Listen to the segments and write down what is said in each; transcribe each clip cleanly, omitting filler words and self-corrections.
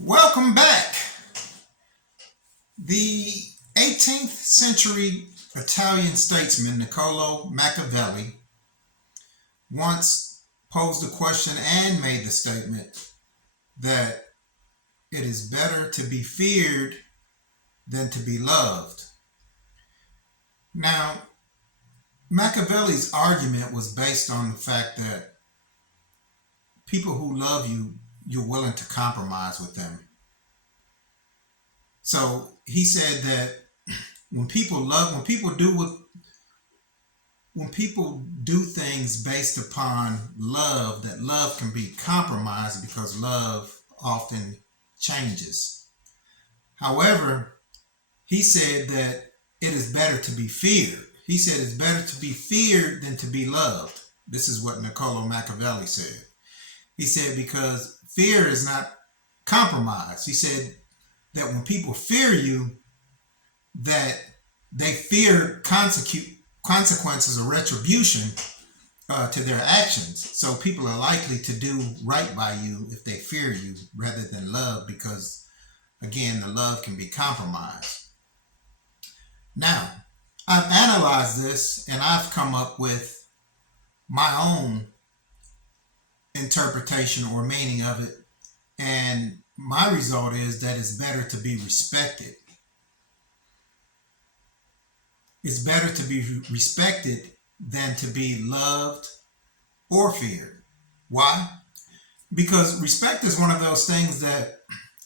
Welcome back. The 18th century Italian statesman Niccolo Machiavelli once posed a question and made the statement that it is better to be feared than to be loved. Now, Machiavelli's argument was based on the fact that people who love you, you're willing to compromise with them. So he said that when people do when people do things based upon love, that love can be compromised because love often changes. However, he said that it is better to be feared. He said it's better to be feared than to be loved. This is what Niccolo Machiavelli said. He said because fear is not compromise. He said that when people fear you, that they fear consequences or retribution to their actions. So people are likely to do right by you if they fear you rather than love, because again, the love can be compromised. Now, I've analyzed this and I've come up with my own interpretation or meaning of it. And my result is that it's better to be respected. It's better to be respected than to be loved or feared. Why? Because respect is one of those things that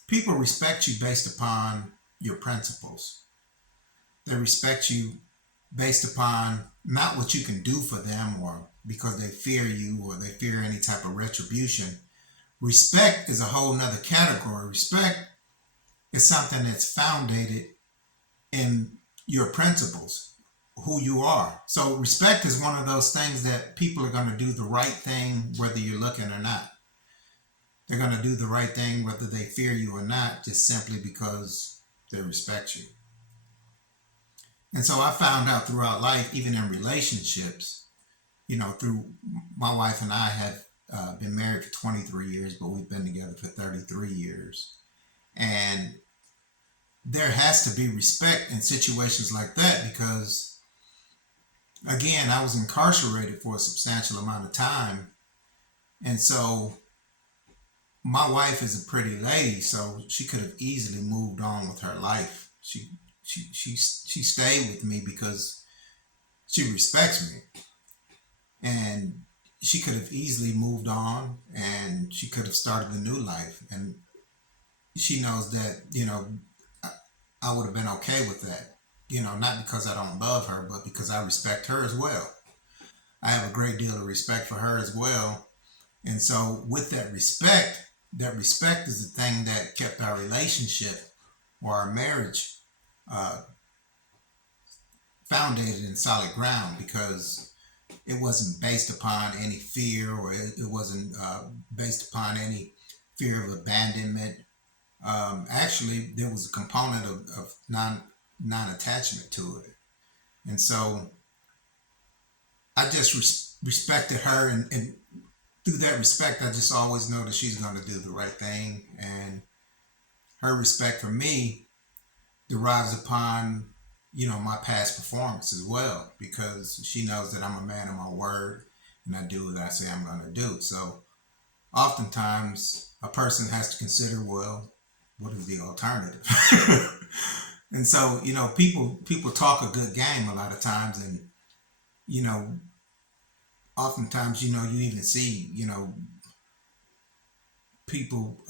people respect you based upon your principles. They respect you based upon not what you can do for them or because they fear you or they fear any type of retribution. Respect is a whole nother category. Respect is something that's founded in your principles, who you are. So respect is one of those things that people are going to do the right thing whether you're looking or not. They're going to do the right thing whether they fear you or not, just simply because they respect you. And so I found out throughout life, even in relationships, through my wife and I have been married for 23 years, but we've been together for 33 years. And there has to be respect in situations like that because, again, I was incarcerated for a substantial amount of time. And so my wife is a pretty lady, so she could have easily moved on with her life. She stayed with me because she respects me. And she could have easily moved on and she could have started a new life. And she knows that, I would have been okay with that. Not because I don't love her, but because I respect her as well. I have a great deal of respect for her as well. And so with that respect is the thing that kept our relationship or our marriage founded in solid ground, because it wasn't based upon any fear or it wasn't based upon any fear of abandonment. Actually, there was a component of non-attachment to it. And so I just respected her. And through that respect, I just always know that she's going to do the right thing. And her respect for me derives upon my past performance as well, because she knows that I'm a man of my word and I do what I say I'm going to do. So oftentimes a person has to consider, well, what is the alternative? And so, people talk a good game a lot of times, and oftentimes, you even see, people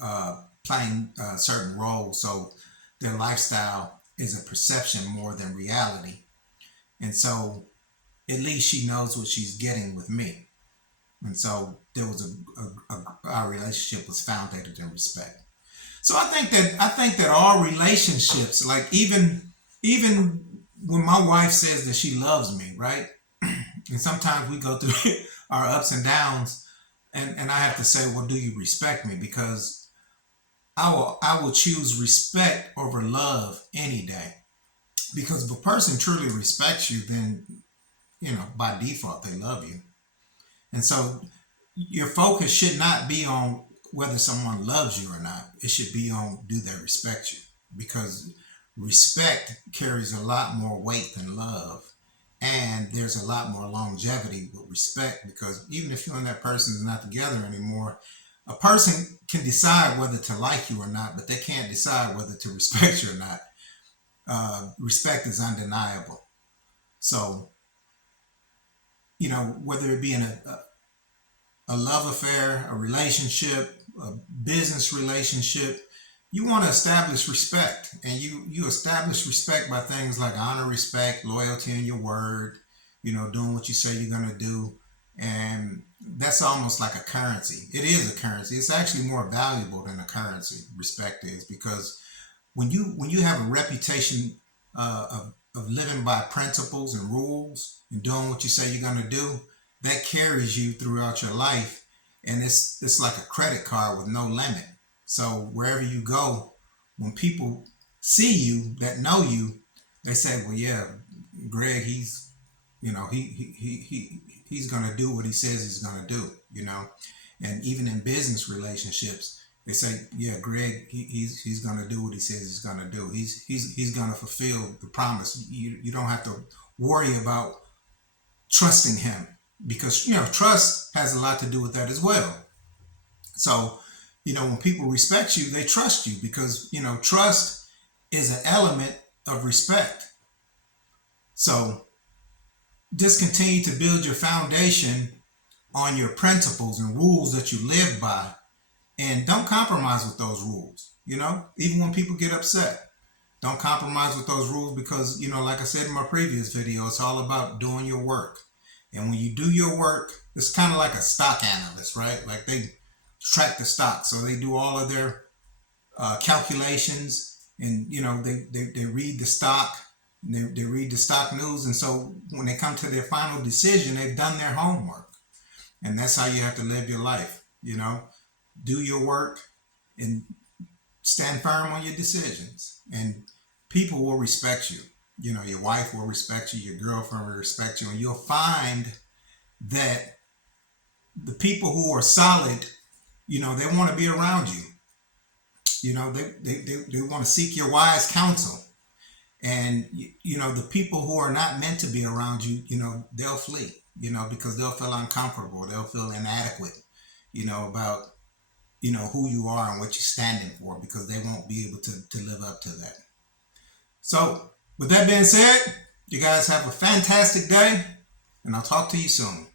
playing certain roles. So their lifestyle is a perception more than reality. And so at least she knows what she's getting with me. And so there was our relationship was founded in respect. So I think that all relationships, like even when my wife says that she loves me, right? And sometimes we go through our ups and downs, and I have to say, well, do you respect me? Because I will choose respect over love any day. Because if a person truly respects you, then by default they love you. And so your focus should not be on whether someone loves you or not. It should be on, do they respect you? Because respect carries a lot more weight than love. And there's a lot more longevity with respect, because even if you and that person is not together anymore, a person can decide whether to like you or not, but they can't decide whether to respect you or not. Respect is undeniable. So, whether it be in a love affair, a relationship, a business relationship, you want to establish respect. And you establish respect by things like honor, respect, loyalty in your word, doing what you say you're going to do. And that's almost like a currency. It is a currency. It's actually more valuable than a currency, respect is, because when you have a reputation of living by principles and rules and doing what you say you're going to do, that carries you throughout your life, and it's like a credit card with no limit. So wherever you go, when people see you that know you, they say, well, yeah, Greg, he's he's going to do what he says he's going to do. And even in business relationships, they say, yeah, Greg, he's going to do what he says he's going to do. He's going to fulfill the promise. You don't have to worry about trusting him, because trust has a lot to do with that as well. So when people respect you, they trust you, because trust is an element of respect. So just continue to build your foundation on your principles and rules that you live by, and don't compromise with those rules. Even when people get upset, don't compromise with those rules, because like I said in my previous video, it's all about doing your work. And when you do your work, it's kind of like a stock analyst, right? Like they track the stock, so they do all of their calculations, and they read the stock, and they read the stock news, and so when they come to their final decision, they've done their homework. And that's how you have to live your life. Do your work and stand firm on your decisions, and people will respect you. Your wife will respect you, your girlfriend will respect you, and you'll find that the people who are solid, they want to be around you. They want to seek your wise counsel. And the people who are not meant to be around you, they'll flee, because they'll feel uncomfortable, they'll feel inadequate, about who you are and what you're standing for, because they won't be able to live up to that. So with that being said, you guys have a fantastic day, and I'll talk to you soon.